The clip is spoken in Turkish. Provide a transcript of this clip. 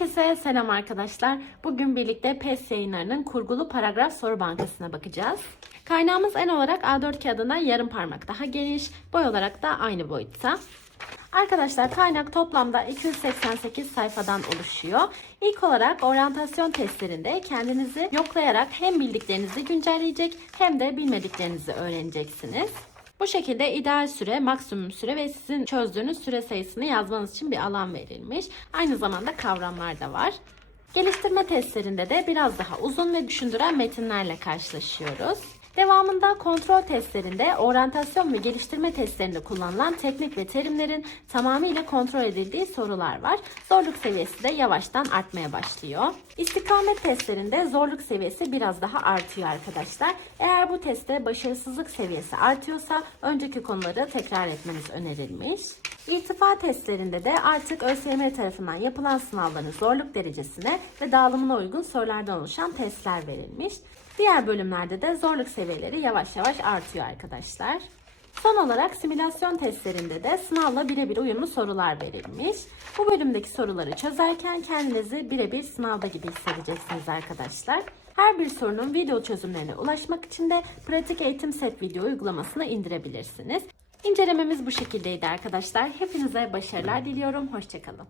Herkese selam arkadaşlar. Bugün birlikte PES yayınlarının kurgulu paragraf soru bankasına bakacağız. Kaynağımız en olarak A4 kağıdından yarım parmak daha geniş, boy olarak da aynı boyutta. Arkadaşlar kaynak toplamda 288 sayfadan oluşuyor. İlk olarak oryantasyon testlerinde kendinizi yoklayarak hem bildiklerinizi güncelleyecek hem de bilmediklerinizi öğreneceksiniz. Bu şekilde ideal süre, maksimum süre ve sizin çözdüğünüz süre sayısını yazmanız için bir alan verilmiş. Aynı zamanda kavramlar da var. Geliştirme testlerinde de biraz daha uzun ve düşündüren metinlerle karşılaşıyoruz. Devamında kontrol testlerinde oryantasyon ve geliştirme testlerinde kullanılan teknik ve terimlerin tamamıyla kontrol edildiği sorular var. Zorluk seviyesi de yavaştan artmaya başlıyor. İstikamet testlerinde zorluk seviyesi biraz daha artıyor arkadaşlar. Eğer bu testte başarısızlık seviyesi artıyorsa önceki konuları tekrar etmeniz önerilmiş. İrtifa testlerinde de artık ÖSYM tarafından yapılan sınavların zorluk derecesine ve dağılımına uygun sorulardan oluşan testler verilmiş. Diğer bölümlerde de zorluk seviyeleri yavaş yavaş artıyor arkadaşlar. Son olarak simülasyon testlerinde de sınavla birebir uyumlu sorular verilmiş. Bu bölümdeki soruları çözerken kendinizi birebir sınavda gibi hissedeceksiniz arkadaşlar. Her bir sorunun video çözümlerine ulaşmak için de Pratik Eğitim Set video uygulamasını indirebilirsiniz. İncelememiz bu şekildeydi arkadaşlar. Hepinize başarılar diliyorum. Hoşçakalın.